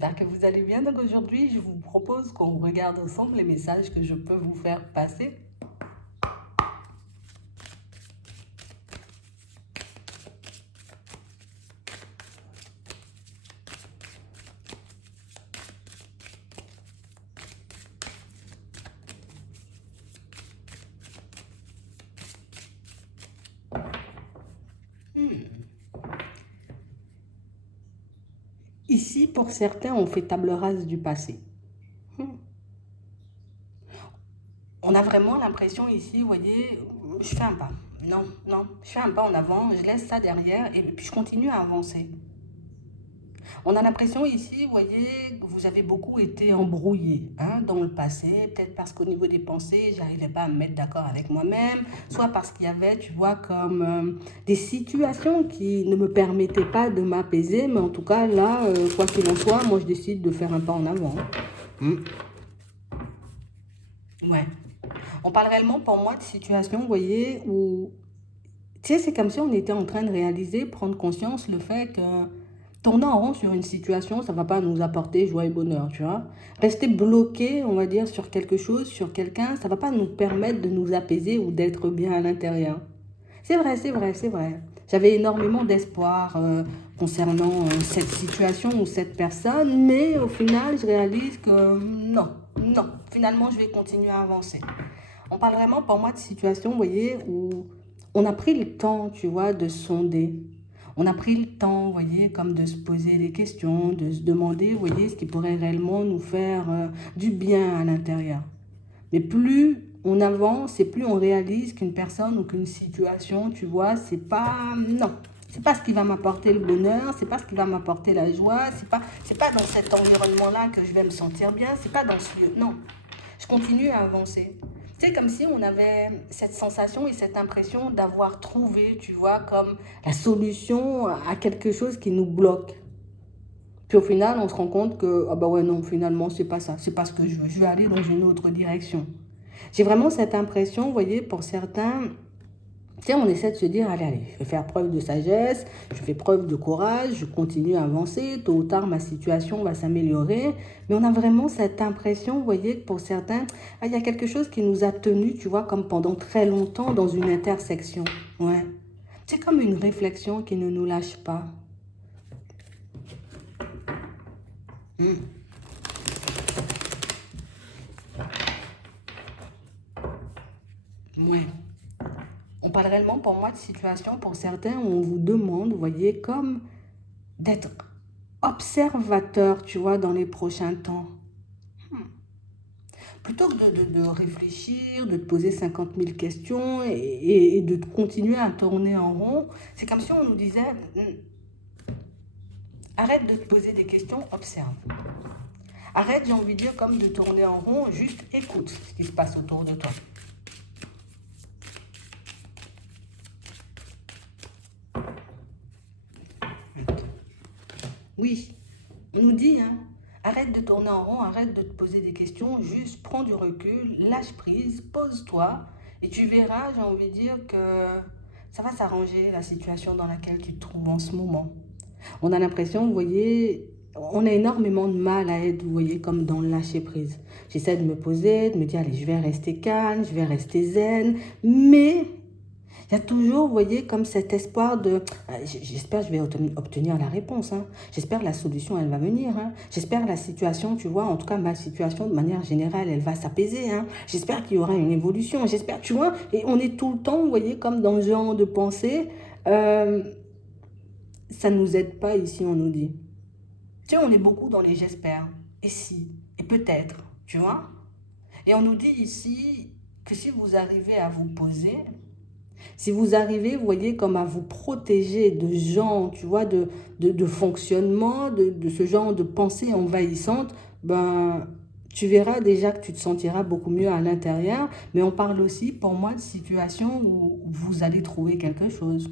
j'espère que vous allez bien. Donc aujourd'hui, je vous propose qu'on regarde ensemble les messages que je peux vous faire passer. Ici, pour certains, on fait table rase du passé. Hmm. On a vraiment l'impression ici, vous voyez, je fais un pas. Non, non, je fais un pas en avant, je laisse ça derrière et puis je continue à avancer. On a l'impression ici, vous voyez, que vous avez beaucoup été embrouillé hein, dans le passé, peut-être parce qu'au niveau des pensées, j'arrivais pas à me mettre d'accord avec moi-même, soit parce qu'il y avait, tu vois, comme des situations qui ne me permettaient pas de m'apaiser, mais en tout cas, là, quoi qu'il en soit, moi, je décide de faire un pas en avant. Hmm. Ouais. On parle réellement pour moi de situations, vous voyez, où, tu sais, c'est comme si on était en train de réaliser, prendre conscience le fait que tourner en rond sur une situation, ça ne va pas nous apporter joie et bonheur, tu vois. Rester bloqué, on va dire, sur quelque chose, sur quelqu'un, ça ne va pas nous permettre de nous apaiser ou d'être bien à l'intérieur. C'est vrai, c'est vrai, c'est vrai. J'avais énormément d'espoir concernant cette situation ou cette personne, mais au final, je réalise que non, non, finalement, je vais continuer à avancer. On parle vraiment pour moi de situation, vous voyez, où on a pris le temps, tu vois, de sonder. On a pris le temps, vous voyez, comme de se poser des questions, de se demander, vous voyez, ce qui pourrait réellement nous faire du bien à l'intérieur. Mais plus on avance et plus on réalise qu'une personne ou qu'une situation, tu vois, c'est pas... Non, c'est pas ce qui va m'apporter le bonheur, c'est pas ce qui va m'apporter la joie, c'est pas dans cet environnement-là que je vais me sentir bien, c'est pas dans ce lieu. Non, je continue à avancer. C'est comme si on avait cette sensation et cette impression d'avoir trouvé, tu vois, comme la solution à quelque chose qui nous bloque. Puis au final, on se rend compte que, ah bah ouais, non, finalement, c'est pas ça, c'est pas ce que je veux, je vais aller dans une autre direction. J'ai vraiment cette impression, vous voyez, pour certains, tu sais, on essaie de se dire, allez, allez, je vais faire preuve de sagesse, je fais preuve de courage, je continue à avancer, tôt ou tard, ma situation va s'améliorer. Mais on a vraiment cette impression, vous voyez, que pour certains, ah, il y a quelque chose qui nous a tenus, tu vois, comme pendant très longtemps dans une intersection. Ouais. C'est comme une réflexion qui ne nous lâche pas. Hmm. Ouais. On parle réellement pour moi de situation pour certains où on vous demande, vous voyez, comme d'être observateur, tu vois, dans les prochains temps. Plutôt que de réfléchir, de te poser 50 000 questions et de continuer à tourner en rond, c'est comme si on nous disait, arrête de te poser des questions, observe. Arrête, j'ai envie de dire, comme de tourner en rond, juste écoute ce qui se passe autour de toi. Oui, on nous dit, hein, arrête de tourner en rond, arrête de te poser des questions, juste prends du recul, lâche prise, pose-toi et tu verras, j'ai envie de dire que ça va s'arranger la situation dans laquelle tu te trouves en ce moment. On a l'impression, vous voyez, on a énormément de mal à être, vous voyez, comme dans le lâcher prise. J'essaie de me poser, de me dire, allez, je vais rester calme, je vais rester zen, mais il y a toujours, vous voyez, comme cet espoir de... J'espère que je vais obtenir la réponse. Hein. J'espère que la solution, elle va venir. Hein. J'espère que la situation, tu vois, en tout cas, ma situation, de manière générale, elle va s'apaiser. Hein. J'espère qu'il y aura une évolution. J'espère, tu vois, et on est tout le temps, vous voyez, comme dans ce genre de pensée. Euh, ça ne nous aide pas ici, on nous dit. Tu sais, on est beaucoup dans les j'espère, et si, et peut-être, tu vois. Et on nous dit ici que si vous arrivez à vous poser, si vous arrivez, vous voyez, comme à vous protéger de gens, tu vois, de fonctionnement, de ce genre de pensée envahissante, ben, tu verras déjà que tu te sentiras beaucoup mieux à l'intérieur. Mais on parle aussi, pour moi, de situations où vous allez trouver quelque chose.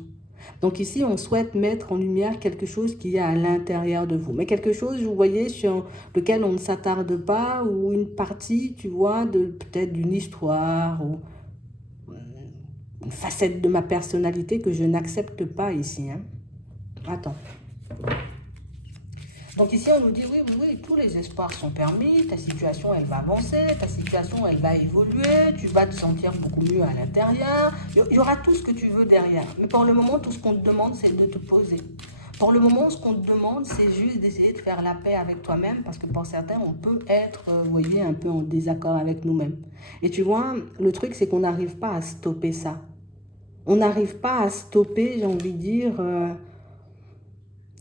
Donc ici, on souhaite mettre en lumière quelque chose qui est à l'intérieur de vous. Mais quelque chose, vous voyez, sur lequel on ne s'attarde pas, ou une partie, tu vois, de peut-être d'une histoire, ou une facette de ma personnalité que je n'accepte pas ici. Hein. Attends. Donc ici, on nous dit, oui, oui, oui, tous les espoirs sont permis, ta situation, elle va avancer, ta situation, elle va évoluer, tu vas te sentir beaucoup mieux à l'intérieur, il y aura tout ce que tu veux derrière. Mais pour le moment, tout ce qu'on te demande, c'est de te poser. Pour le moment, ce qu'on te demande, c'est juste d'essayer de faire la paix avec toi-même, parce que pour certains, on peut être, vous voyez, un peu en désaccord avec nous-mêmes. Et tu vois, le truc, c'est qu'on n'arrive pas à stopper ça. On n'arrive pas à stopper, j'ai envie de dire,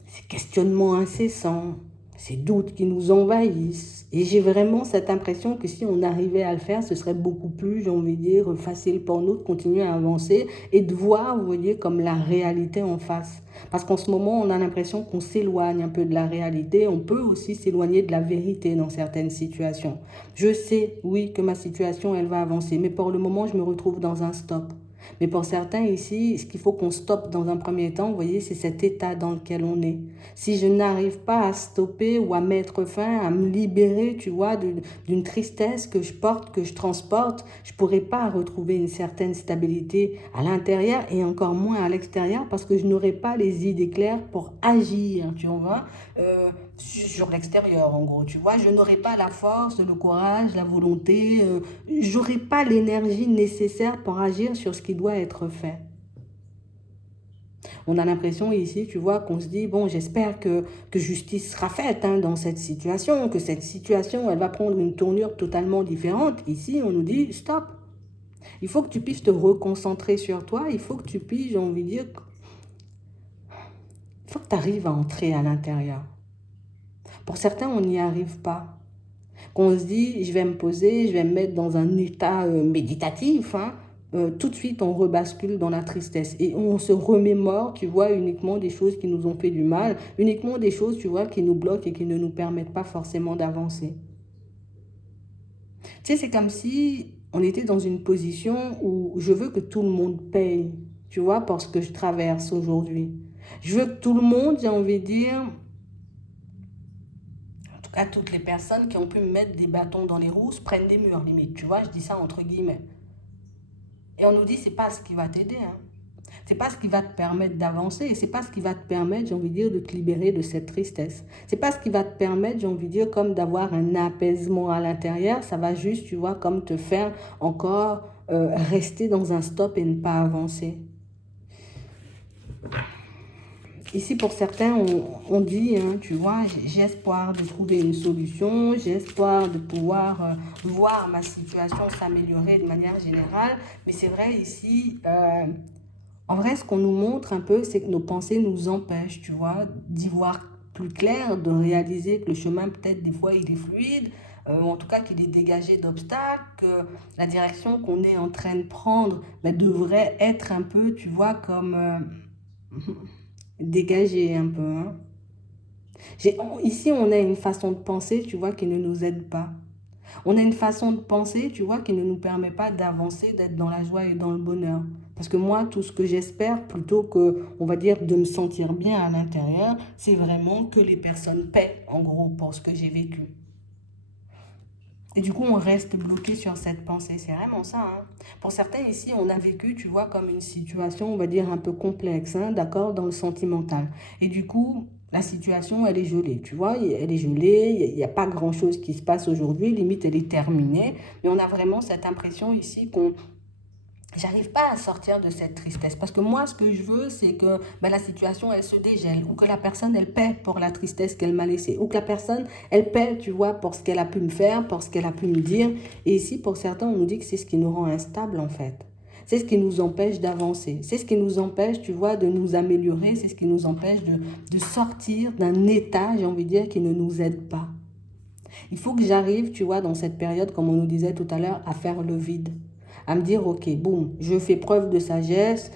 ces questionnements incessants, ces doutes qui nous envahissent. Et j'ai vraiment cette impression que si on arrivait à le faire, ce serait beaucoup plus, j'ai envie de dire, facile pour nous de continuer à avancer et de voir, vous voyez, comme la réalité en face. Parce qu'en ce moment, on a l'impression qu'on s'éloigne un peu de la réalité. On peut aussi s'éloigner de la vérité dans certaines situations. Je sais, oui, que ma situation, elle va avancer. Mais pour le moment, je me retrouve dans un stop. Mais pour certains ici, ce qu'il faut qu'on stoppe dans un premier temps, vous voyez, c'est cet état dans lequel on est. Si je n'arrive pas à stopper ou à mettre fin, à me libérer, tu vois, d'une tristesse que je porte, que je transporte, je ne pourrai pas retrouver une certaine stabilité à l'intérieur et encore moins à l'extérieur parce que je n'aurai pas les idées claires pour agir, tu vois, sur l'extérieur en gros, tu vois. Je n'aurai pas la force, le courage, la volonté, j'aurai pas l'énergie nécessaire pour agir sur ce qui doit être fait. On a l'impression ici, tu vois, qu'on se dit, bon, j'espère que justice sera faite dans cette situation, que cette situation, elle va prendre une tournure totalement différente. Ici, on nous dit, stop. Il faut que tu puisses te reconcentrer sur toi, il faut que tu puisses, j'ai envie de dire, il faut que tu arrives à entrer à l'intérieur. Pour certains, on n'y arrive pas. Qu'on se dit, je vais me poser, je vais me mettre dans un état méditatif, tout de suite on rebascule dans la tristesse et on se remémore, tu vois, uniquement des choses qui nous ont fait du mal, uniquement des choses, tu vois, qui nous bloquent et qui ne nous permettent pas forcément d'avancer. Tu sais, c'est comme si on était dans une position où je veux que tout le monde paye, tu vois, pour ce que je traverse aujourd'hui. Je veux que tout le monde, j'ai envie de dire, en tout cas toutes les personnes qui ont pu me mettre des bâtons dans les roues, se prennent des murs limite, tu vois, je dis ça entre guillemets. Et on nous dit, c'est pas ce qui va t'aider, C'est pas ce qui va te permettre d'avancer et c'est pas ce qui va te permettre, j'ai envie de dire, de te libérer de cette tristesse. C'est pas ce qui va te permettre, j'ai envie de dire, comme d'avoir un apaisement à l'intérieur. Ça va juste, tu vois, comme te faire encore rester dans un stop et ne pas avancer. Ici, pour certains, on dit, tu vois, j'ai espoir de trouver une solution, j'ai espoir de pouvoir voir ma situation s'améliorer de manière générale. Mais c'est vrai, ici, en vrai, ce qu'on nous montre un peu, c'est que nos pensées nous empêchent, tu vois, d'y voir plus clair, de réaliser que le chemin, peut-être, des fois, il est fluide, ou en tout cas qu'il est dégagé d'obstacles, que la direction qu'on est en train de prendre devrait être un peu, tu vois, comme dégagée un peu. Ici, on a une façon de penser, tu vois, qui ne nous aide pas. On a une façon de penser, tu vois, qui ne nous permet pas d'avancer, d'être dans la joie et dans le bonheur. Parce que moi, tout ce que j'espère, plutôt que, on va dire, de me sentir bien à l'intérieur, c'est vraiment que les personnes paient, en gros, pour ce que j'ai vécu. Et du coup, on reste bloqué sur cette pensée. C'est vraiment ça. Pour certains ici, on a vécu, tu vois, comme une situation, on va dire, un peu complexe, d'accord, dans le sentimental. Et du coup, la situation, elle est gelée, tu vois, elle est gelée, il n'y a pas grand-chose qui se passe aujourd'hui, limite, elle est terminée. Mais on a vraiment cette impression ici qu'on j'arrive pas à sortir de cette tristesse. Parce que moi, ce que je veux, c'est que la situation, elle se dégèle. Ou que la personne, elle paie pour la tristesse qu'elle m'a laissée. Ou que la personne, elle paie, tu vois, pour ce qu'elle a pu me faire, pour ce qu'elle a pu me dire. Et ici, pour certains, on nous dit que c'est ce qui nous rend instables, en fait. C'est ce qui nous empêche d'avancer. C'est ce qui nous empêche, tu vois, de nous améliorer. C'est ce qui nous empêche de sortir d'un état, j'ai envie de dire, qui ne nous aide pas. Il faut que j'arrive, tu vois, dans cette période, comme on nous disait tout à l'heure, à faire le vide. À me dire, ok, boum, je fais preuve de sagesse,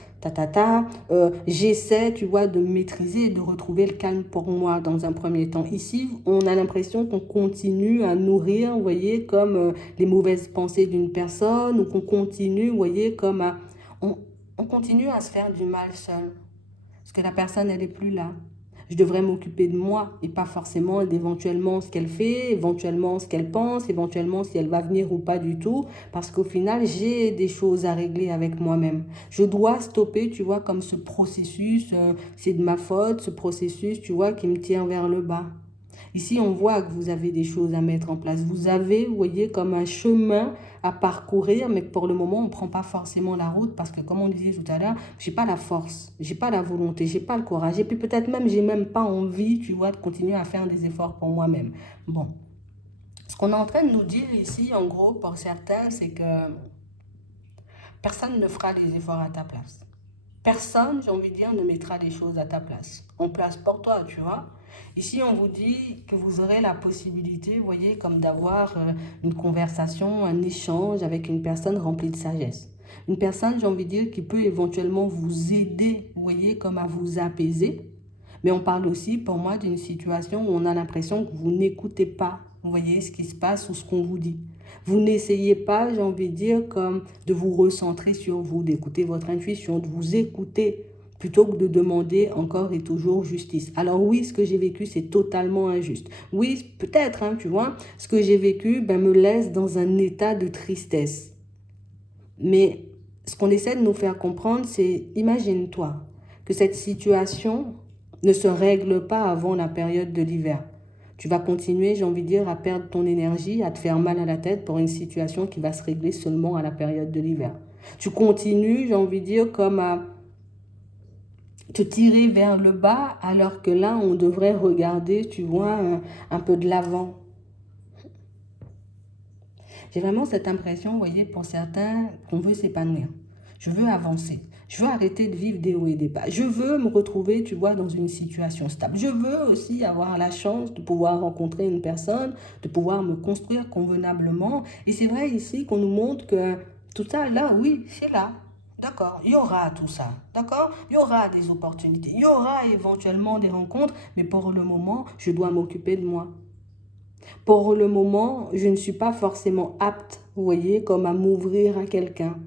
j'essaie, tu vois, de me maîtriser et de retrouver le calme pour moi dans un premier temps. Ici, on a l'impression qu'on continue à nourrir, vous voyez, comme les mauvaises pensées d'une personne, ou qu'on continue, vous voyez, comme on continue à se faire du mal seul. Parce que la personne, elle n'est plus là. Je devrais m'occuper de moi et pas forcément d'éventuellement ce qu'elle fait, éventuellement ce qu'elle pense, éventuellement si elle va venir ou pas du tout. Parce qu'au final, j'ai des choses à régler avec moi-même. Je dois stopper, tu vois, comme ce processus, c'est de ma faute, ce processus, tu vois, qui me tient vers le bas. Ici, on voit que vous avez des choses à mettre en place. Vous avez, vous voyez, comme un chemin à parcourir, mais que pour le moment, on ne prend pas forcément la route parce que, comme on disait tout à l'heure, j'ai pas la force, j'ai pas la volonté, j'ai pas le courage. Et puis peut-être même, j'ai même pas envie, tu vois, de continuer à faire des efforts pour moi-même. Bon, ce qu'on est en train de nous dire ici, en gros, pour certains, c'est que personne ne fera les efforts à ta place. Personne, j'ai envie de dire, ne mettra les choses à ta place. En place pour toi, tu vois. Ici, on vous dit que vous aurez la possibilité, vous voyez, comme d'avoir une conversation, un échange avec une personne remplie de sagesse. Une personne, j'ai envie de dire, qui peut éventuellement vous aider, vous voyez, comme à vous apaiser. Mais on parle aussi, pour moi, d'une situation où on a l'impression que vous n'écoutez pas, vous voyez, ce qui se passe ou ce qu'on vous dit. Vous n'essayez pas, j'ai envie de dire, comme de vous recentrer sur vous, d'écouter votre intuition, de vous écouter, plutôt que de demander encore et toujours justice. Alors oui, ce que j'ai vécu, c'est totalement injuste. Oui, peut-être, hein, tu vois, ce que j'ai vécu me laisse dans un état de tristesse. Mais ce qu'on essaie de nous faire comprendre, c'est, imagine-toi, que cette situation ne se règle pas avant la période de l'hiver. Tu vas continuer, j'ai envie de dire, à perdre ton énergie, à te faire mal à la tête pour une situation qui va se régler seulement à la période de l'hiver. Tu continues, j'ai envie de dire, comme à te tirer vers le bas, alors que là, on devrait regarder, tu vois, un peu de l'avant. J'ai vraiment cette impression, vous voyez, pour certains, qu'on veut s'épanouir. Je veux avancer. Je veux arrêter de vivre des hauts et des bas. Je veux me retrouver, tu vois, dans une situation stable. Je veux aussi avoir la chance de pouvoir rencontrer une personne, de pouvoir me construire convenablement. Et c'est vrai ici qu'on nous montre que tout ça, là, oui, c'est là. D'accord, il y aura tout ça, d'accord? Il y aura des opportunités, il y aura éventuellement des rencontres, mais pour le moment, je dois m'occuper de moi. Pour le moment, je ne suis pas forcément apte, vous voyez, comme à m'ouvrir à quelqu'un.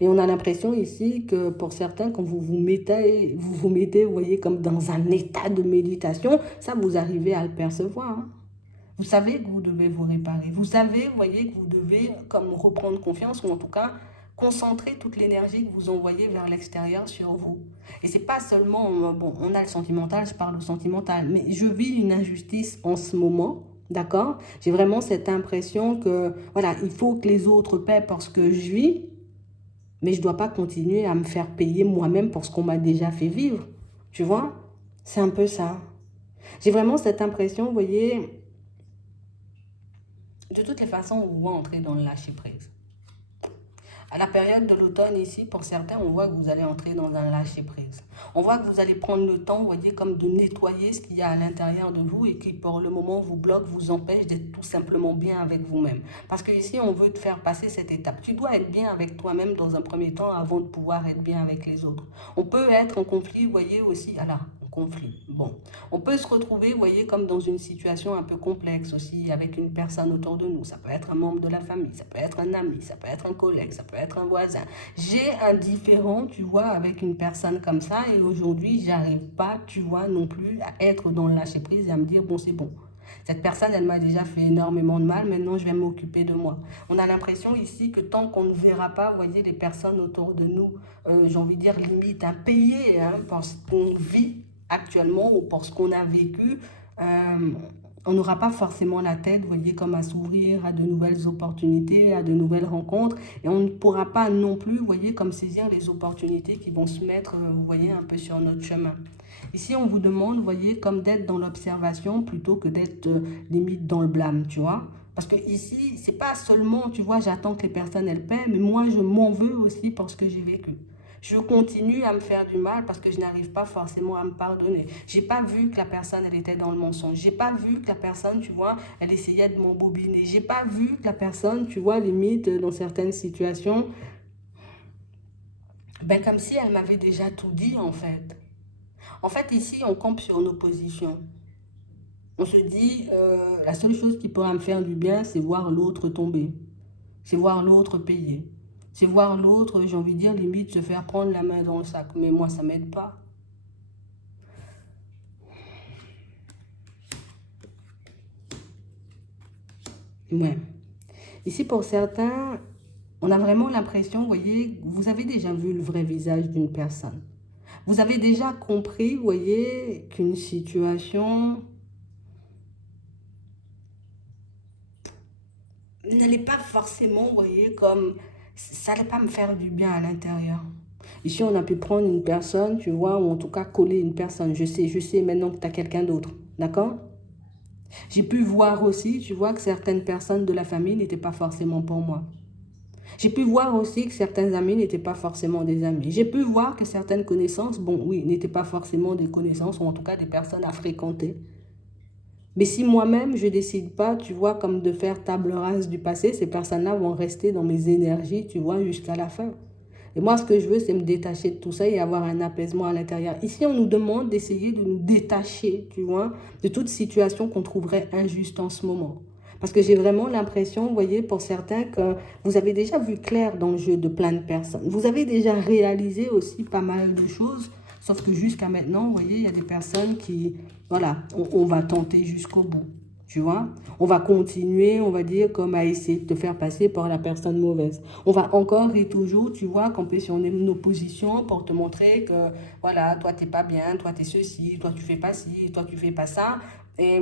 Et on a l'impression ici que pour certains, quand vous mettez, vous voyez, comme dans un état de méditation, ça, vous arrivez à le percevoir. Hein. Vous savez que vous devez vous réparer. Vous savez, vous voyez, que vous devez comme reprendre confiance ou en tout cas concentrer toute l'énergie que vous envoyez vers l'extérieur sur vous. Et c'est pas seulement, bon, on a le sentimental, je parle au sentimental, mais je vis une injustice en ce moment, d'accord? J'ai vraiment cette impression que, voilà, il faut que les autres paient pour ce que je vis, mais je ne dois pas continuer à me faire payer moi-même pour ce qu'on m'a déjà fait vivre. Tu vois? C'est un peu ça. J'ai vraiment cette impression, vous voyez, de toutes les façons, on vous voit entrer dans le lâcher-prise. À la période de l'automne ici, pour certains, on voit que vous allez entrer dans un lâcher-prise. On voit que vous allez prendre le temps, vous voyez, comme de nettoyer ce qu'il y a à l'intérieur de vous et qui, pour le moment, vous bloque, vous empêche d'être tout simplement bien avec vous-même. Parce que ici, on veut te faire passer cette étape. Tu dois être bien avec toi-même dans un premier temps avant de pouvoir être bien avec les autres. On peut être en conflit, vous voyez, aussi. Alors, conflit. Bon, on peut se retrouver, vous voyez, comme dans une situation un peu complexe aussi, avec une personne autour de nous. Ça peut être un membre de la famille, ça peut être un ami, ça peut être un collègue, ça peut être un voisin. J'ai un différend, tu vois, avec une personne comme ça, et aujourd'hui, j'arrive pas, tu vois, non plus à être dans le lâcher-prise et à me dire, bon, c'est bon. Cette personne, elle m'a déjà fait énormément de mal, maintenant je vais m'occuper de moi. On a l'impression ici que tant qu'on ne verra pas, vous voyez, les personnes autour de nous, j'ai envie de dire limite impayées, hein, parce qu'on vit actuellement ou pour ce qu'on a vécu, on n'aura pas forcément la tête, vous voyez, comme à s'ouvrir à de nouvelles opportunités, à de nouvelles rencontres. Et on ne pourra pas non plus, vous voyez, comme saisir les opportunités qui vont se mettre, vous voyez, un peu sur notre chemin. Ici, on vous demande, vous voyez, comme d'être dans l'observation plutôt que d'être limite dans le blâme, tu vois. Parce que ici, c'est pas seulement, tu vois, j'attends que les personnes, elles paient, mais moi, je m'en veux aussi pour ce que j'ai vécu. Je continue à me faire du mal parce que je n'arrive pas forcément à me pardonner. J'ai pas vu que la personne, elle était dans le mensonge. J'ai pas vu que la personne, tu vois, elle essayait de m'embobiner. J'ai pas vu que la personne, tu vois, limite, dans certaines situations, comme si elle m'avait déjà tout dit, en fait. En fait, ici, on campe sur nos positions. On se dit, la seule chose qui pourra me faire du bien, c'est voir l'autre tomber. C'est voir l'autre payer. C'est voir l'autre, j'ai envie de dire, limite se faire prendre la main dans le sac. Mais moi, ça m'aide pas. Ouais. Ici, pour certains, on a vraiment l'impression, vous voyez, vous avez déjà vu le vrai visage d'une personne. Vous avez déjà compris, vous voyez, qu'une situation n'allait pas forcément, vous voyez, comme ça n'allait pas me faire du bien à l'intérieur. Ici, on a pu prendre une personne, tu vois, ou en tout cas coller une personne. Je sais maintenant que tu as quelqu'un d'autre, d'accord? J'ai pu voir aussi, tu vois, que certaines personnes de la famille n'étaient pas forcément pour moi. J'ai pu voir aussi que certains amis n'étaient pas forcément des amis. J'ai pu voir que certaines connaissances, bon, oui, n'étaient pas forcément des connaissances, ou en tout cas des personnes à fréquenter. Mais si moi-même, je ne décide pas, tu vois, comme de faire table rase du passé, ces personnes-là vont rester dans mes énergies, tu vois, jusqu'à la fin. Et moi, ce que je veux, c'est me détacher de tout ça et avoir un apaisement à l'intérieur. Ici, on nous demande d'essayer de nous détacher, tu vois, de toute situation qu'on trouverait injuste en ce moment. Parce que j'ai vraiment l'impression, vous voyez, pour certains, que vous avez déjà vu clair dans le jeu de plein de personnes. Vous avez déjà réalisé aussi pas mal de choses, sauf que jusqu'à maintenant, vous voyez, il y a des personnes qui, voilà, on va tenter jusqu'au bout. Tu vois, on va continuer, on va dire, comme à essayer de te faire passer pour la personne mauvaise. On va encore et toujours, tu vois, camper sur nos positions pour te montrer que, voilà, toi, t'es pas bien, toi, t'es ceci, toi, tu fais pas ci, toi, tu fais pas ça. Et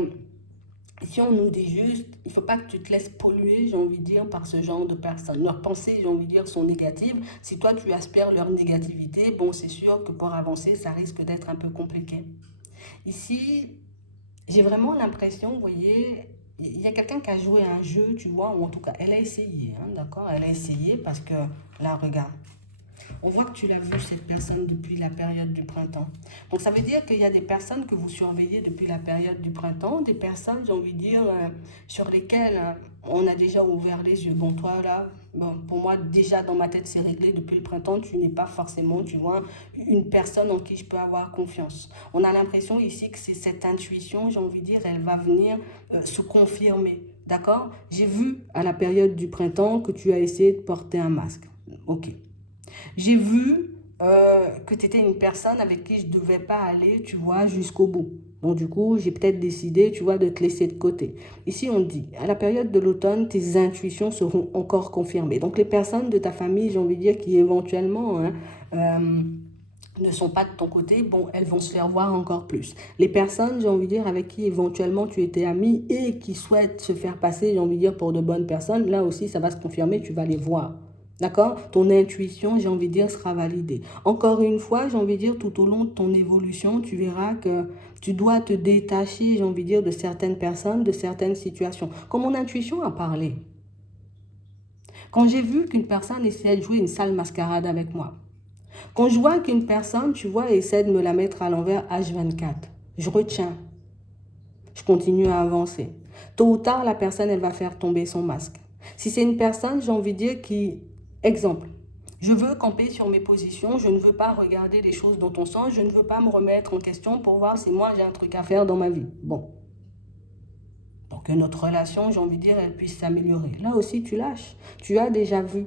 si on nous dit juste, il ne faut pas que tu te laisses polluer, j'ai envie de dire, par ce genre de personnes. Leurs pensées, j'ai envie de dire, sont négatives. Si toi, tu aspires leur négativité, bon, c'est sûr que pour avancer, ça risque d'être un peu compliqué. Ici, j'ai vraiment l'impression, vous voyez, il y a quelqu'un qui a joué un jeu, tu vois, ou en tout cas, elle a essayé, hein, d'accord? Elle a essayé parce que, là, regarde. On voit que tu l'as vu, cette personne, depuis la période du printemps. Donc, ça veut dire qu'il y a des personnes que vous surveillez depuis la période du printemps, des personnes, j'ai envie de dire, sur lesquelles on a déjà ouvert les yeux. Bon, toi, là, bon, pour moi, déjà, dans ma tête, c'est réglé. Depuis le printemps, tu n'es pas forcément, tu vois, une personne en qui je peux avoir confiance. On a l'impression ici que c'est cette intuition, j'ai envie de dire, elle va venir se confirmer. D'accord? J'ai vu à la période du printemps que tu as essayé de porter un masque. Ok. J'ai vu que tu étais une personne avec qui je ne devais pas aller, tu vois, jusqu'au bout. Donc, du coup, j'ai peut-être décidé, tu vois, de te laisser de côté. Ici, on dit, à la période de l'automne, tes intuitions seront encore confirmées. Donc, les personnes de ta famille, j'ai envie de dire, qui éventuellement ne sont pas de ton côté, bon, elles vont se faire voir encore plus. Les personnes, j'ai envie de dire, avec qui éventuellement tu étais ami et qui souhaitent se faire passer, j'ai envie de dire, pour de bonnes personnes, là aussi, ça va se confirmer, tu vas les voir. D'accord? Ton intuition, j'ai envie de dire, sera validée. Encore une fois, j'ai envie de dire, tout au long de ton évolution, tu verras que tu dois te détacher, j'ai envie de dire, de certaines personnes, de certaines situations. Quand mon intuition a parlé, quand j'ai vu qu'une personne essayait de jouer une sale mascarade avec moi, quand je vois qu'une personne, tu vois, essaie de me la mettre à l'envers H24, je retiens, je continue à avancer. Tôt ou tard, la personne, elle va faire tomber son masque. Si c'est une personne, j'ai envie de dire, qui, exemple, je veux camper sur mes positions, je ne veux pas regarder les choses dans ton sens, je ne veux pas me remettre en question pour voir si moi j'ai un truc à faire dans ma vie. Bon. Donc que notre relation, j'ai envie de dire, elle puisse s'améliorer. Là aussi, tu lâches. Tu as déjà vu.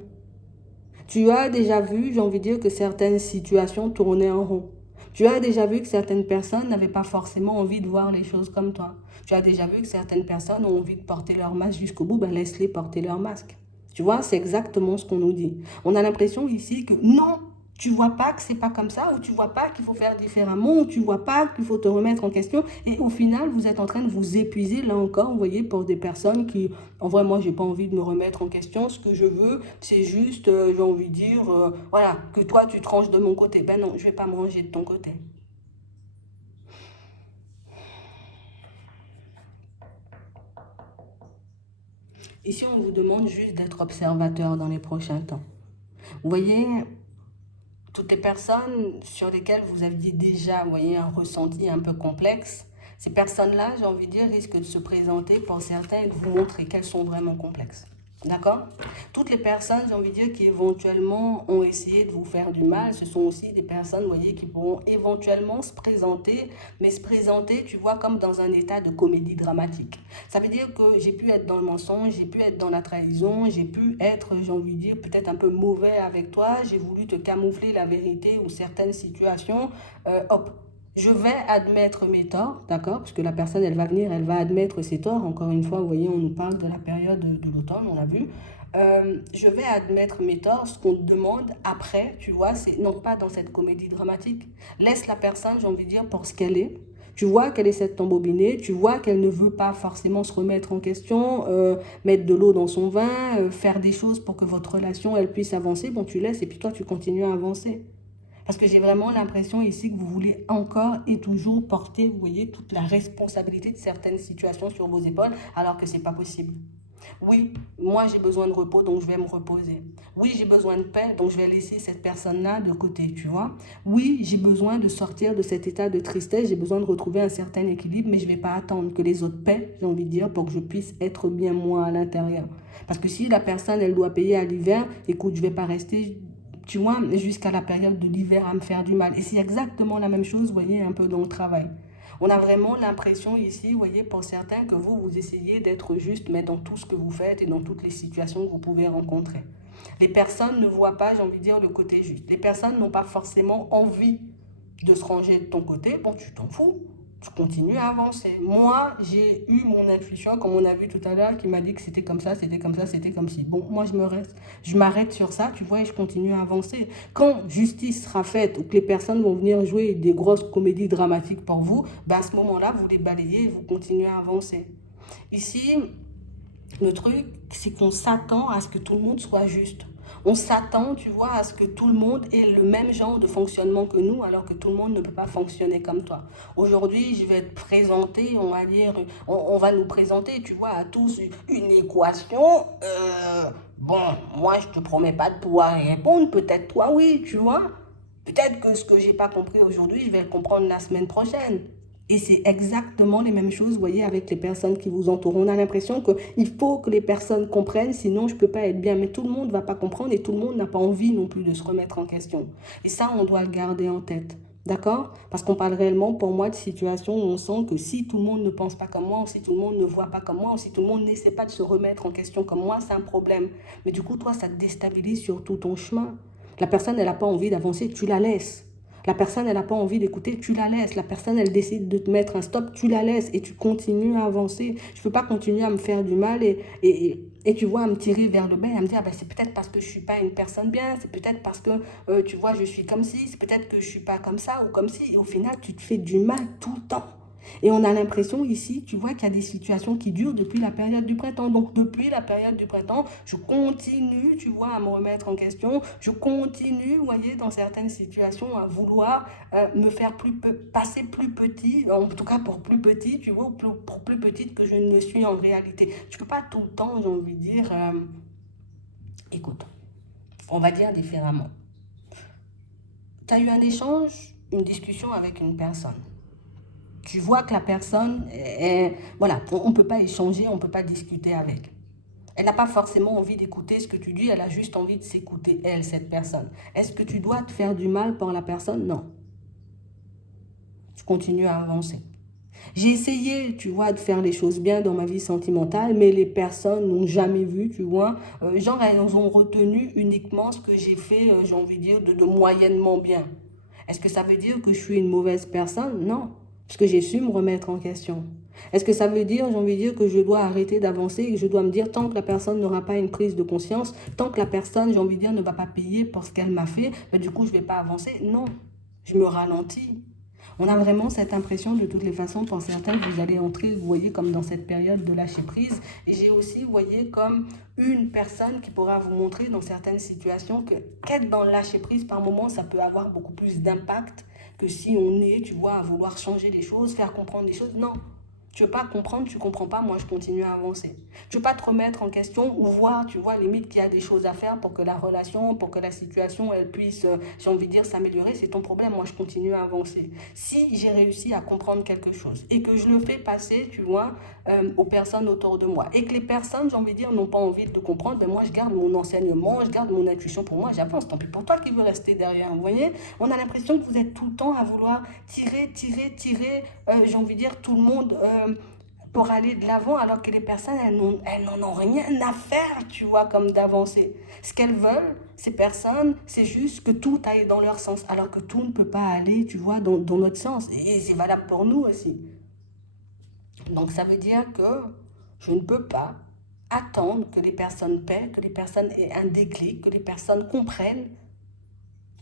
Tu as déjà vu, j'ai envie de dire, que certaines situations tournaient en rond. Tu as déjà vu que certaines personnes n'avaient pas forcément envie de voir les choses comme toi. Tu as déjà vu que certaines personnes ont envie de porter leur masque jusqu'au bout, ben laisse-les porter leur masque. Tu vois, c'est exactement ce qu'on nous dit. On a l'impression ici que non, tu vois pas que c'est pas comme ça, ou tu vois pas qu'il faut faire différemment, ou tu vois pas qu'il faut te remettre en question. Et au final, vous êtes en train de vous épuiser, là encore, vous voyez, pour des personnes qui, en vrai, moi, j'ai pas envie de me remettre en question. Ce que je veux, c'est juste, j'ai envie de dire, voilà, que toi, tu te ranges de mon côté. Ben non, je vais pas me ranger de ton côté. Ici, on vous demande juste d'être observateur dans les prochains temps. Vous voyez, toutes les personnes sur lesquelles vous aviez déjà, vous voyez, un ressenti un peu complexe, ces personnes-là, j'ai envie de dire, risquent de se présenter pour certains et de vous montrer qu'elles sont vraiment complexes. D'accord? Toutes les personnes, j'ai envie de dire, qui éventuellement ont essayé de vous faire du mal, ce sont aussi des personnes, vous voyez, qui pourront éventuellement se présenter, mais se présenter, tu vois, comme dans un état de comédie dramatique. Ça veut dire que j'ai pu être dans le mensonge, j'ai pu être dans la trahison, j'ai pu être, j'ai envie de dire, peut-être un peu mauvais avec toi, j'ai voulu te camoufler la vérité ou certaines situations, hop, je vais admettre mes torts, d'accord? Parce que la personne, elle va venir, elle va admettre ses torts. Encore une fois, vous voyez, on nous parle de la période de l'automne, on l'a vu. je vais admettre mes torts, ce qu'on te demande après, tu vois, c'est non pas dans cette comédie dramatique. Laisse la personne, j'ai envie de dire, pour ce qu'elle est. Tu vois qu'elle essaie de t'embobiner, tu vois qu'elle ne veut pas forcément se remettre en question, mettre de l'eau dans son vin, faire des choses pour que votre relation, elle puisse avancer. Bon, tu laisses et puis toi, tu continues à avancer. Parce que j'ai vraiment l'impression ici que vous voulez encore et toujours porter, vous voyez, toute la responsabilité de certaines situations sur vos épaules, alors que c'est pas possible. Oui, moi j'ai besoin de repos, donc je vais me reposer. Oui, j'ai besoin de paix, donc je vais laisser cette personne-là de côté, tu vois. Oui, j'ai besoin de sortir de cet état de tristesse, j'ai besoin de retrouver un certain équilibre, mais je ne vais pas attendre que les autres paient, j'ai envie de dire, pour que je puisse être bien moi à l'intérieur. Parce que si la personne, elle doit payer à l'hiver, écoute, je ne vais pas rester, tu vois, jusqu'à la période de l'hiver à me faire du mal. Et c'est exactement la même chose, vous voyez, un peu dans le travail. On a vraiment l'impression ici, vous voyez, pour certains, que vous essayez d'être juste, mais dans tout ce que vous faites et dans toutes les situations que vous pouvez rencontrer. Les personnes ne voient pas, j'ai envie de dire, le côté juste. Les personnes n'ont pas forcément envie de se ranger de ton côté. Bon, tu t'en fous. Tu continues à avancer. Moi, j'ai eu mon intuition, comme on a vu tout à l'heure, qui m'a dit que c'était comme ça, c'était comme ça, c'était comme si. Bon, moi, je m'arrête sur ça, tu vois, et je continue à avancer. Quand justice sera faite ou que les personnes vont venir jouer des grosses comédies dramatiques pour vous, ben à ce moment-là, vous les balayez et vous continuez à avancer. Ici, le truc, c'est qu'on s'attend à ce que tout le monde soit juste. On s'attend, tu vois, à ce que tout le monde ait le même genre de fonctionnement que nous, alors que tout le monde ne peut pas fonctionner comme toi. Aujourd'hui, je vais te présenter, on va dire, on va nous présenter, tu vois, à tous une équation. Bon, moi, je te promets pas de pouvoir y répondre. Peut-être toi, oui, tu vois. Peut-être que ce que j'ai pas compris aujourd'hui, je vais le comprendre la semaine prochaine. Et c'est exactement les mêmes choses, vous voyez, avec les personnes qui vous entourent. On a l'impression qu'il faut que les personnes comprennent, sinon je ne peux pas être bien. Mais tout le monde ne va pas comprendre et tout le monde n'a pas envie non plus de se remettre en question. Et ça, on doit le garder en tête. D'accord? Parce qu'on parle réellement, pour moi, de situations où on sent que si tout le monde ne pense pas comme moi, ou si tout le monde ne voit pas comme moi, ou si tout le monde n'essaie pas de se remettre en question comme moi, c'est un problème. Mais du coup, toi, ça te déstabilise sur tout ton chemin. La personne, elle n'a pas envie d'avancer, tu la laisses. La personne, elle n'a pas envie d'écouter, tu la laisses. La personne, elle décide de te mettre un stop, tu la laisses et tu continues à avancer. Je ne peux pas continuer à me faire du mal et tu vois, à me tirer vers le bas et à me dire, ah ben, c'est peut-être parce que je ne suis pas une personne bien, c'est peut-être parce que, tu vois, je suis comme ci, c'est peut-être que je ne suis pas comme ça ou comme ci. Et au final, tu te fais du mal tout le temps. Et on a l'impression ici, tu vois, qu'il y a des situations qui durent depuis la période du printemps. Donc, depuis la période du printemps, je continue, tu vois, à me remettre en question. Je continue, vous voyez, dans certaines situations, à vouloir me faire passer plus petit, en tout cas pour plus petit, tu vois, pour plus petite que je ne le suis en réalité. Tu ne peux pas tout le temps, j'ai envie de dire, écoute, on va dire différemment. Tu as eu un échange, une discussion avec une personne. Tu vois que la personne, voilà, on ne peut pas échanger, on ne peut pas discuter avec. Elle n'a pas forcément envie d'écouter ce que tu dis, elle a juste envie de s'écouter, elle, cette personne. Est-ce que tu dois te faire du mal pour la personne? Non. Tu continues à avancer. J'ai essayé, tu vois, de faire les choses bien dans ma vie sentimentale, mais les personnes n'ont jamais vu, tu vois. Genre, elles ont retenu uniquement ce que j'ai fait, j'ai envie de dire, de moyennement bien. Est-ce que ça veut dire que je suis une mauvaise personne? Non, parce que j'ai su me remettre en question. Est-ce que ça veut dire, j'ai envie de dire, que je dois arrêter d'avancer et que je dois me dire, tant que la personne n'aura pas une prise de conscience, tant que la personne, j'ai envie de dire, ne va pas payer pour ce qu'elle m'a fait, ben, du coup, je ne vais pas avancer? Non, je me ralentis. On a vraiment cette impression, de toutes les façons, pour certains, que vous allez entrer, vous voyez, comme dans cette période de lâcher prise. Et j'ai aussi, vous voyez, comme une personne qui pourra vous montrer dans certaines situations que qu'être dans le lâcher prise, par moments, ça peut avoir beaucoup plus d'impact que si on est, tu vois, à vouloir changer les choses, faire comprendre des choses. Non. Tu veux pas comprendre, tu comprends pas, moi je continue à avancer. Tu veux pas te remettre en question ou voir, tu vois, limite qu'il y a des choses à faire pour que la relation, pour que la situation, elle puisse, j'ai envie de dire, s'améliorer, c'est ton problème, moi je continue à avancer. Si j'ai réussi à comprendre quelque chose et que je le fais passer, tu vois, aux personnes autour de moi et que les personnes, j'ai envie de dire, n'ont pas envie de comprendre, ben moi je garde mon enseignement, je garde mon intuition pour moi, j'avance, tant pis pour toi qui veux rester derrière, vous voyez. On a l'impression que vous êtes tout le temps à vouloir tirer, j'ai envie de dire, tout le monde pour aller de l'avant, alors que les personnes, elles n'en ont rien à faire, tu vois, comme d'avancer. Ce qu'elles veulent, ces personnes, c'est juste que tout aille dans leur sens, alors que tout ne peut pas aller, tu vois, dans notre sens. Et c'est valable pour nous aussi. Donc ça veut dire que je ne peux pas attendre que les personnes paient, que les personnes aient un déclic, que les personnes comprennent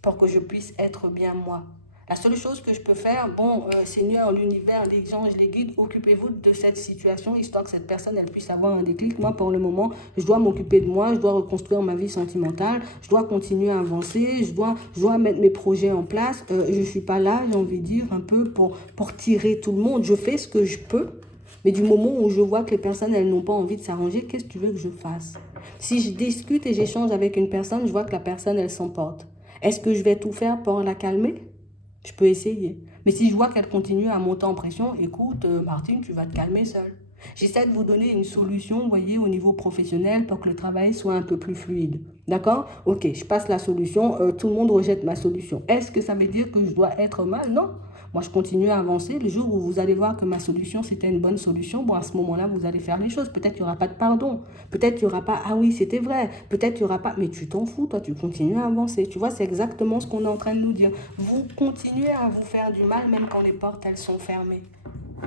pour que je puisse être bien moi. La seule chose que je peux faire, bon, Seigneur, l'univers, les anges, les guides, occupez-vous de cette situation, histoire que cette personne, elle puisse avoir un déclic. Moi, pour le moment, je dois m'occuper de moi, je dois reconstruire ma vie sentimentale, je dois continuer à avancer, je dois mettre mes projets en place. Je ne suis pas là, j'ai envie de dire, un peu pour tirer tout le monde. Je fais ce que je peux, mais du moment où je vois que les personnes, elles n'ont pas envie de s'arranger, qu'est-ce que tu veux que je fasse? Si je discute et j'échange avec une personne, je vois que la personne, elle s'emporte. Est-ce que je vais tout faire pour la calmer? Je peux essayer. Mais si je vois qu'elle continue à monter en pression, écoute, Martine, tu vas te calmer seule. J'essaie de vous donner une solution, vous voyez, au niveau professionnel pour que le travail soit un peu plus fluide. D'accord? Ok, je passe la solution, tout le monde rejette ma solution. Est-ce que ça veut dire que je dois être mal? Non. Moi, je continue à avancer. Le jour où vous allez voir que ma solution, c'était une bonne solution, bon, à ce moment-là, vous allez faire les choses. Peut-être qu'il n'y aura pas de pardon. Peut-être qu'il n'y aura pas, ah oui, c'était vrai. Peut-être qu'il n'y aura pas, mais tu t'en fous, toi, tu continues à avancer. Tu vois, c'est exactement ce qu'on est en train de nous dire. Vous continuez à vous faire du mal, même quand les portes, elles sont fermées.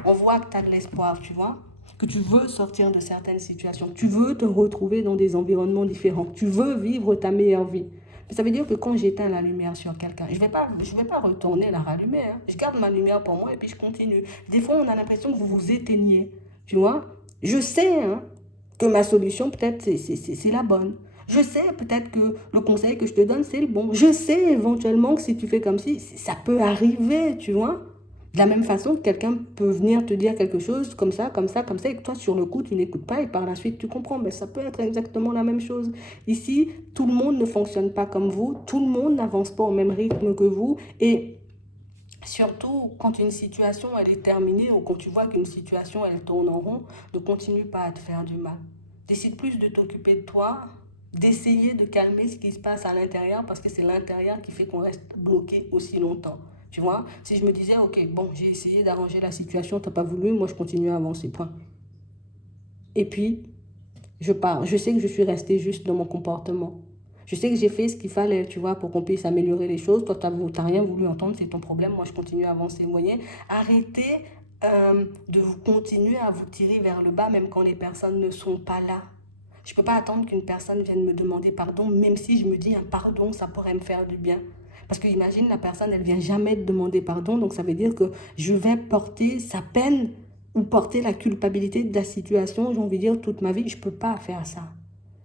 On voit que tu as de l'espoir, tu vois, que tu veux sortir de certaines situations, tu veux te retrouver dans des environnements différents, tu veux vivre ta meilleure vie. Mais ça veut dire que quand j'éteins la lumière sur quelqu'un, je vais pas retourner la rallumer. Hein. Je garde ma lumière pour moi et puis je continue. Des fois, on a l'impression que vous vous éteignez, tu vois. Je sais hein, que ma solution, peut-être, c'est la bonne. Je sais peut-être que le conseil que je te donne, c'est le bon. Je sais éventuellement que si tu fais comme si, ça peut arriver, tu vois. De la même façon que quelqu'un peut venir te dire quelque chose comme ça, comme ça, comme ça, et que toi, sur le coup, tu n'écoutes pas et par la suite, tu comprends. Mais ça peut être exactement la même chose. Ici, tout le monde ne fonctionne pas comme vous, tout le monde n'avance pas au même rythme que vous. Et surtout, quand une situation, elle est terminée ou quand tu vois qu'une situation, elle tourne en rond, ne continue pas à te faire du mal. Décide plus de t'occuper de toi, d'essayer de calmer ce qui se passe à l'intérieur parce que c'est l'intérieur qui fait qu'on reste bloqué aussi longtemps. Tu vois, si je me disais, ok, bon, j'ai essayé d'arranger la situation, t'as pas voulu, moi je continue à avancer, point. Et puis, je pars. Je sais que je suis restée juste dans mon comportement. Je sais que j'ai fait ce qu'il fallait, tu vois, pour qu'on puisse améliorer les choses. Toi, tu n'as rien voulu entendre, c'est ton problème. Moi, je continue à avancer. Vous voyez, arrêtez de vous continuer à vous tirer vers le bas, même quand les personnes ne sont pas là. Je ne peux pas attendre qu'une personne vienne me demander pardon, même si je me dis un pardon, ça pourrait me faire du bien. Parce que imagine, la personne, elle vient jamais te demander pardon, donc ça veut dire que je vais porter sa peine ou porter la culpabilité de la situation, j'ai envie de dire, toute ma vie. Je ne peux pas faire ça.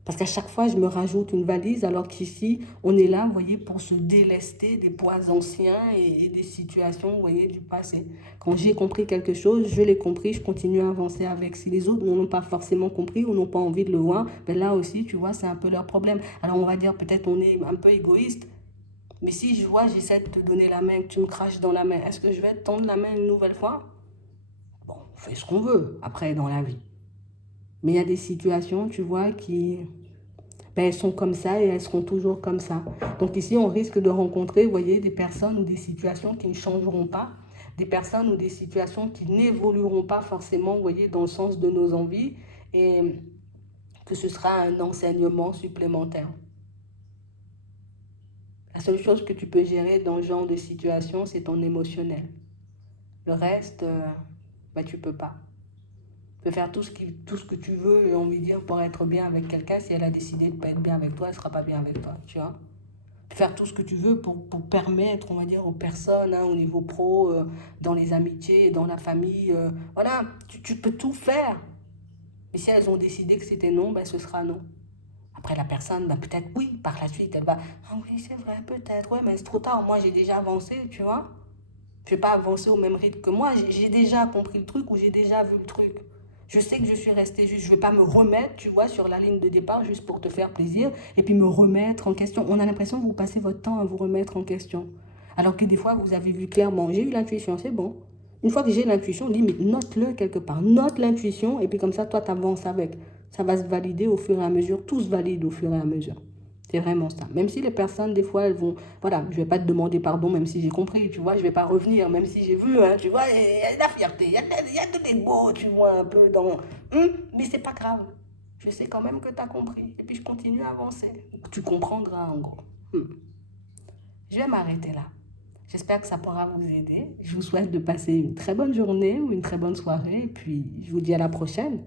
Parce qu'à chaque fois, je me rajoute une valise, alors qu'ici, on est là, vous voyez, pour se délester des poids anciens et des situations, vous voyez, du passé. Quand j'ai compris quelque chose, je l'ai compris, je continue à avancer avec. Si les autres n'ont pas forcément compris ou n'ont pas envie de le voir, ben là aussi, tu vois, c'est un peu leur problème. Alors on va dire, peut-être on est un peu égoïste, mais si je vois, j'essaie de te donner la main, que tu me craches dans la main, est-ce que je vais te tendre la main une nouvelle fois? Bon, on fait ce qu'on veut après dans la vie. Mais il y a des situations, tu vois, qui ben, elles sont comme ça et elles seront toujours comme ça. Donc ici, on risque de rencontrer, vous voyez, des personnes ou des situations qui ne changeront pas, des personnes ou des situations qui n'évolueront pas forcément, vous voyez, dans le sens de nos envies et que ce sera un enseignement supplémentaire. La seule chose que tu peux gérer dans ce genre de situation, c'est ton émotionnel. Le reste, ben, tu peux pas. Tu peux faire tout ce que tu veux, et envie de dire, pour être bien avec quelqu'un. Si elle a décidé de ne pas être bien avec toi, elle ne sera pas bien avec toi, tu vois. Faire tout ce que tu veux pour permettre, on va dire, aux personnes, hein, au niveau pro, dans les amitiés, dans la famille. Voilà, tu peux tout faire. Mais si elles ont décidé que c'était non, ben ce sera non. Après, la personne, ben, peut-être oui, par la suite, elle va, ah oui, c'est vrai, peut-être, ouais, mais c'est trop tard, moi j'ai déjà avancé, tu vois. Je ne vais pas avancer au même rythme que moi. J'ai déjà compris le truc ou j'ai déjà vu le truc. Je sais que je suis restée juste. Je ne vais pas me remettre, tu vois, sur la ligne de départ juste pour te faire plaisir et puis me remettre en question. On a l'impression que vous passez votre temps à vous remettre en question. Alors que des fois, vous avez vu clairement, j'ai eu l'intuition, c'est bon. Une fois que j'ai l'intuition, limite, note-le quelque part. Note l'intuition et puis comme ça, toi, tu avances avec. Ça va se valider au fur et à mesure. Tout se valide au fur et à mesure. C'est vraiment ça. Même si les personnes, des fois, elles vont... Voilà, je ne vais pas te demander pardon, même si j'ai compris, tu vois. Je ne vais pas revenir, même si j'ai vu, hein, tu vois. Il y a de la fierté, il y a de l'ego, tu vois, un peu dans... mais c'est pas grave. Je sais quand même que tu as compris. Et puis, je continue à avancer. Tu comprendras, en gros. Je vais m'arrêter là. J'espère que ça pourra vous aider. Je vous souhaite de passer une très bonne journée ou une très bonne soirée. Et puis, je vous dis à la prochaine.